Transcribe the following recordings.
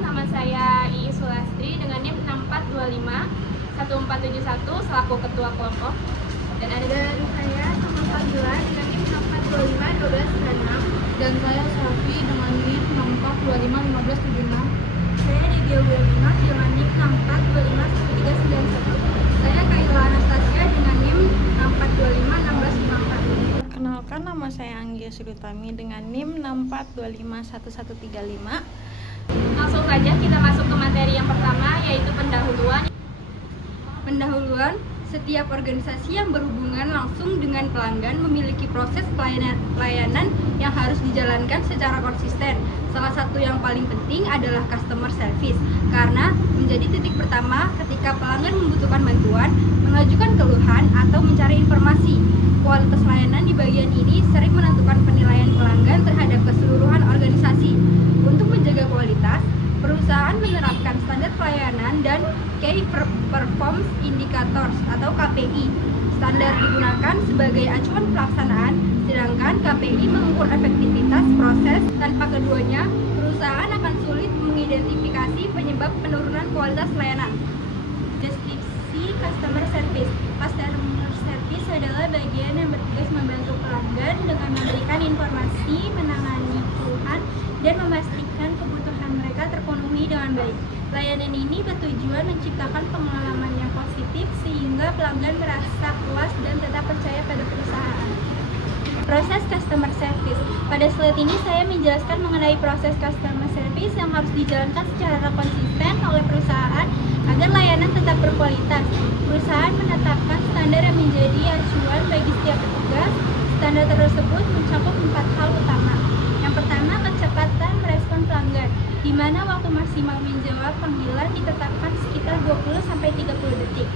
nama saya Iis Sulastri dengan NIM 64251471 selaku ketua kelompok. Dan ada dari saya nama Fadila dengan NIM 64251296. Dan saya Safi dengan NIM 64251576. Saya Dedia Wilmina dengan NIM 64251391. Saya Kaila Anastasia dengan NIM 64251654. Perkenalkan, nama saya Anggia Sudutami dengan NIM 64251135. Langsung saja kita masuk ke materi yang pertama, yaitu pendahuluan. Pendahuluan, setiap organisasi yang berhubungan langsung dengan pelanggan memiliki proses pelayanan yang harus dijalankan secara konsisten. Salah satu yang paling penting adalah customer service, karena menjadi titik pertama ketika pelanggan membutuhkan bantuan, mengajukan keluhan, atau mencari informasi. Kualitas layanan di bagian ini sering menentukan penilaian pelanggan terhadap keseluruhan organisasi. Untuk menjaga kualitas, perusahaan menerapkan standar pelayanan dan Key Performance Indicators atau KPI. Standar digunakan sebagai acuan pelaksanaan, sedangkan KPI mengukur efektivitas proses. Tanpa keduanya, perusahaan akan sulit mengidentifikasi penyebab penurunan kualitas layanan. Deskripsi customer service. Customer service adalah bagian yang bertugas membantu pelanggan dengan memberikan informasi, menangani keluhan, dan memastikan kebutuhan mereka terpenuhi dengan baik. Layanan ini bertujuan menciptakan pengalaman yang positif sehingga pelanggan merasa puas dan tetap percaya pada perusahaan. Proses customer service. Pada slide ini saya menjelaskan mengenai proses customer service yang harus dijalankan secara konsisten oleh perusahaan agar layanan tetap berkualitas. Perusahaan menetapkan standar yang menjadi acuan bagi setiap petugas. Standar tersebut mencakup 4 hal utama. Yang pertama, kecepatan merespon pelanggan, di mana waktu maksimal menjawab panggilan ditetapkan sekitar 20-30 detik.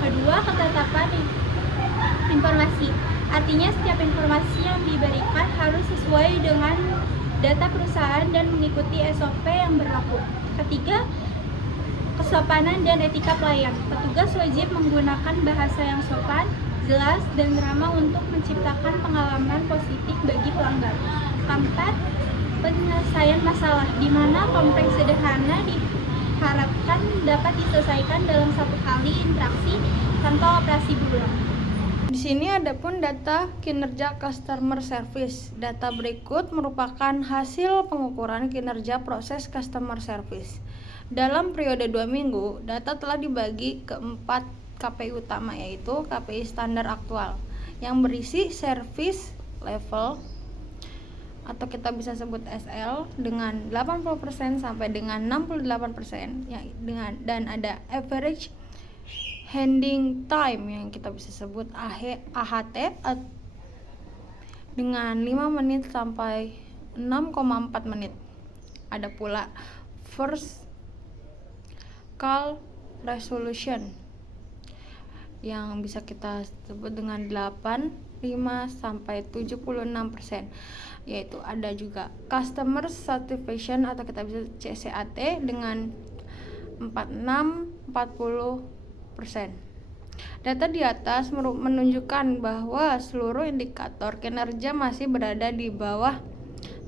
Kedua, ketetapan informasi. Artinya setiap informasi yang diberikan harus sesuai dengan data perusahaan dan mengikuti SOP yang berlaku. Ketiga, kesopanan dan etika pelayan. Petugas wajib menggunakan bahasa yang sopan, jelas, dan ramah untuk menciptakan pengalaman positif bagi pelanggan. Keempat, penyelesaian masalah, di mana komplain sederhana diharapkan dapat diselesaikan dalam satu kali interaksi tanpa operasi berulang. Di sini ada pun data kinerja customer service. Data berikut merupakan hasil pengukuran kinerja proses customer service. Dalam periode 2 minggu, data telah dibagi ke 4 KPI utama, yaitu KPI standar aktual yang berisi service level atau kita bisa sebut SL dengan 80% sampai dengan 68% ya, dan ada average handling time yang kita bisa sebut AHT dengan 5 menit sampai 6,4 menit. Ada pula first call resolution yang bisa kita sebut dengan 8, 5 sampai 76%, yaitu ada juga customer satisfaction atau kita bisa CSAT dengan 46, 40%. Data di atas menunjukkan bahwa seluruh indikator kinerja masih berada di bawah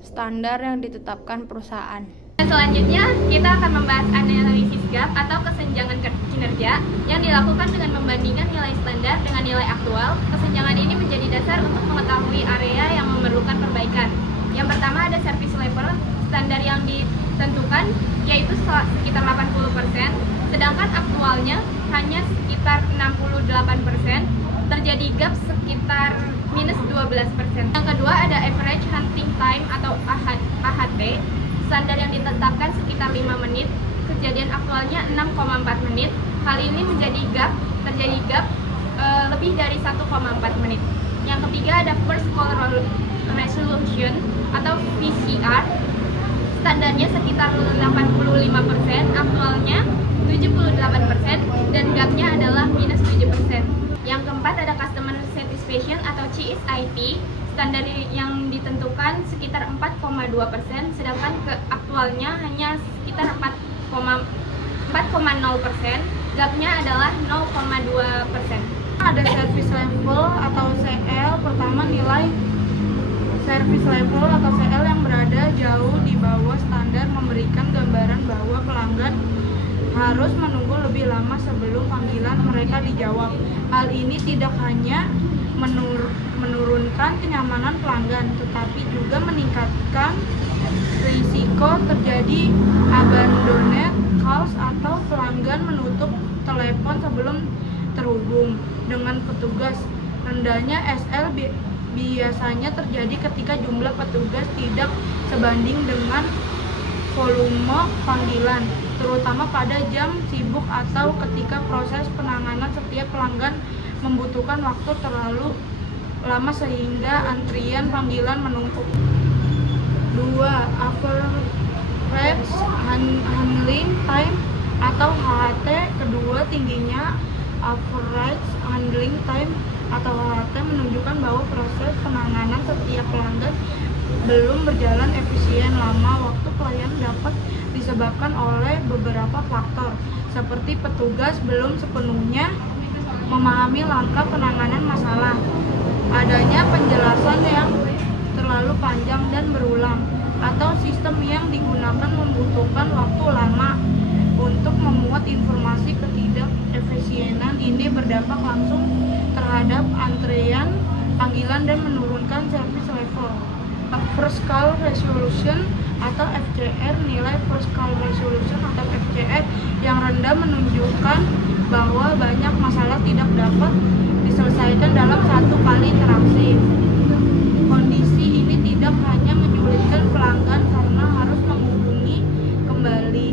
standar yang ditetapkan perusahaan. Dan selanjutnya kita akan membahas analisis gap atau kesenjangan kinerja yang dilakukan dengan membandingkan nilai standar dengan nilai aktual. Kesenjangan ini menjadi dasar untuk mengetahui area yang memerlukan perbaikan. Yang pertama ada service level, standar yang ditentukan yaitu sekitar 80%, sedangkan aktualnya hanya sekitar 68%, terjadi gap sekitar minus 12%. Yang kedua ada average hunting time atau AHT, standar yang ditetapkan sekitar 5 menit, kejadian aktualnya 6,4 menit. Hal ini terjadi gap lebih dari 1,4 menit. Yang ketiga ada first call resolution atau VCR, standarnya sekitar 85%, aktualnya 78%, dan gapnya adalah minus 7%. Yang keempat ada customer satisfaction atau CSIT, standar yang ditentukan sekitar 4,2%, sedangkan aktualnya hanya sekitar 4,0%, gapnya adalah 0,2%. Ada service level atau CL. Pertama, nilai service level atau CL yang berada jauh di bawah standar memberikan gambaran bahwa harus menunggu lebih lama sebelum panggilan mereka dijawab. Hal ini tidak hanya menurunkan kenyamanan pelanggan, tetapi juga meningkatkan risiko terjadi abandoned calls atau pelanggan menutup telepon sebelum terhubung dengan petugas. Rendahnya SL biasanya terjadi ketika jumlah petugas tidak sebanding dengan volume panggilan, terutama pada jam sibuk atau ketika proses penanganan setiap pelanggan membutuhkan waktu terlalu lama sehingga antrian panggilan menumpuk. 2. Average handling time atau HHT. Kedua, tingginya average handling time atau HHT menunjukkan bahwa proses penanganan setiap pelanggan belum berjalan efisien. Lama waktu pelayanan dapat disebabkan oleh beberapa faktor, seperti petugas belum sepenuhnya memahami langkah penanganan masalah, adanya penjelasan yang terlalu panjang dan berulang, atau sistem yang digunakan membutuhkan waktu lama untuk memuat informasi. Ketidakefisienan ini berdampak langsung terhadap antrean panggilan dan menurunkan service level. First Call Resolution atau FCR. Nilai First Call Resolution atau FCR yang rendah menunjukkan bahwa banyak masalah tidak dapat diselesaikan dalam satu kali interaksi. Kondisi ini tidak hanya menyulitkan pelanggan karena harus menghubungi kembali,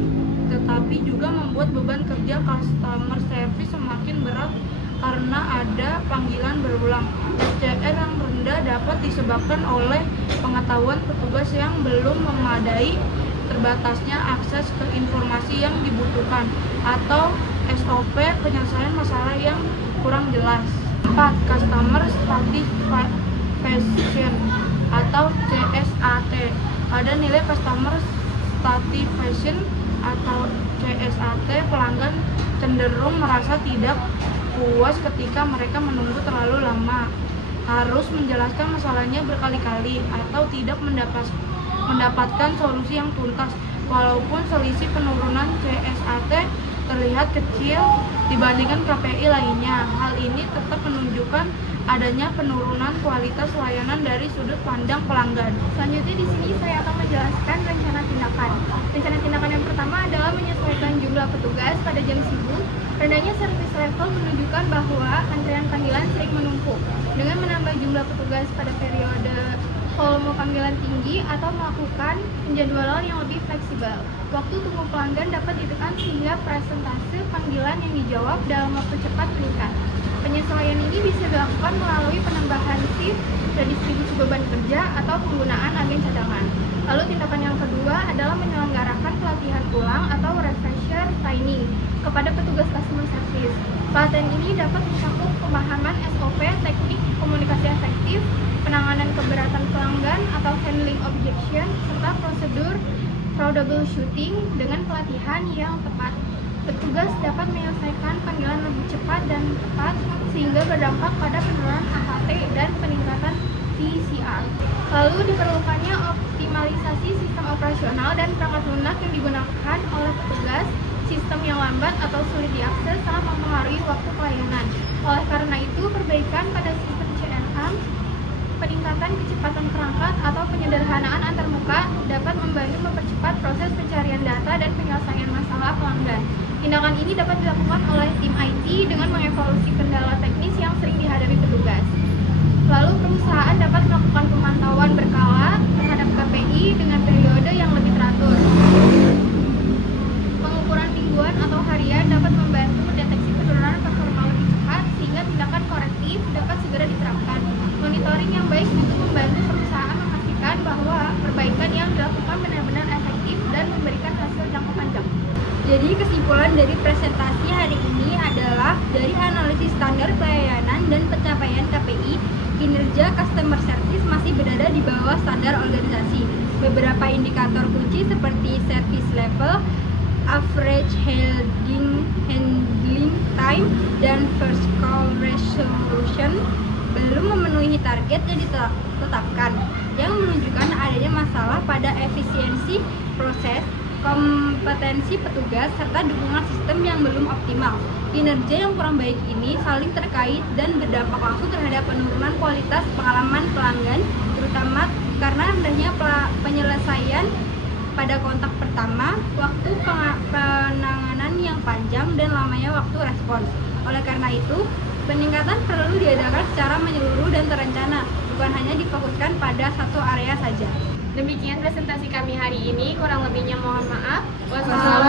tetapi juga membuat beban kerja customer service semakin berat karena ada panggilan berulang. FCR yang rendah dapat disebabkan oleh pengetahuan petugas yang belum memadai, terbatasnya akses ke informasi yang dibutuhkan, atau SOP penyelesaian masalah yang kurang jelas. 4. Customer Satisfaction atau CSAT. Pada nilai Customer Satisfaction atau CSAT, pelanggan cenderung merasa tidak puas ketika mereka menunggu terlalu lama, harus menjelaskan masalahnya berkali-kali, atau tidak mendapatkan solusi yang tuntas. Walaupun selisih penurunan CSAT terlihat kecil dibandingkan KPI lainnya, hal ini tetap menunjukkan adanya penurunan kualitas layanan dari sudut pandang pelanggan. Selanjutnya di sini saya akan menjelaskan rencana tindakan. Rencana tindakan yang pertama adalah menyesuaikan jumlah petugas pada jam sibuk. Rendahnya service level menunjukkan bahwa antrian panggilan sering menumpuk. Dengan menambah jumlah petugas pada periode volume panggilan tinggi atau melakukan penjadwalan yang lebih fleksibel, waktu tunggu pelanggan dapat ditekan sehingga presentase panggilan yang dijawab dalam waktu cepat meningkat. Penyesuaian ini bisa dilakukan melalui penambahan shift, redistribusi beban kerja, atau penggunaan agen cadangan. Lalu tindakan yang kedua adalah menyelenggarakan pelatihan ulang atau refresher training kepada petugas customer service. Pelatihan ini dapat mencakup pemahaman SOP, teknik komunikasi efektif, penanganan keberatan pelanggan atau handling objection, serta prosedur troubleshooting. Dengan pelatihan yang tepat, petugas dapat menyelesaikan panggilan lebih cepat dan tepat, sehingga berdampak pada penurunan AHT dan peningkatan VCR. Lalu diperlukannya optimalisasi sistem operasional dan perangkat lunak yang digunakan oleh petugas. Sistem yang lambat atau sulit diakses sangat mempengaruhi waktu pelayanan. Oleh karena itu, perbaikan pada sistem CRM, peningkatan kecepatan perangkat, atau penyederhanaan antarmuka dapat membantu mempercepat proses pencarian data dan penyelesaian masalah pelanggan. Tindakan ini dapat dilakukan oleh tim IT dengan mengevaluasi kendala teknis yang sering dihadapi petugas. Lalu perusahaan dapat melakukan pemantauan berkala terhadap KPI dengan periode yang lebih teratur. Pengukuran mingguan atau harian dapat membantu mendeteksi penurunan performa lebih cepat, sehingga tindakan korektif dapat segera diterapkan. Monitoring yang baik untuk membantu perusahaan memastikan bahwa perbaikan yang dilakukan benar-benar efektif dan memberikan hasil jangka panjang. Jadi kesimpulan dari presentasi hari ini adalah dari analisis standar pelayanan dan pencapaian KPI, kinerja customer service masih berada di bawah standar organisasi. Beberapa indikator kunci seperti service level, average handling time, dan first call resolution belum memenuhi target yang ditetapkan, yang menunjukkan adanya masalah pada efisiensi proses, kompetensi petugas, serta dukungan sistem yang belum optimal. Kinerja yang kurang baik ini saling terkait dan berdampak langsung terhadap penurunan kualitas pengalaman pelanggan, terutama karena rendahnya penyelesaian pada kontak pertama, waktu penanganan yang panjang, dan lamanya waktu respons. Oleh karena itu, peningkatan perlu diadakan secara menyeluruh dan terencana, bukan hanya difokuskan pada satu area saja. Demikian presentasi kami hari ini, kurang lebihnya mohon maaf. Wassalamualaikum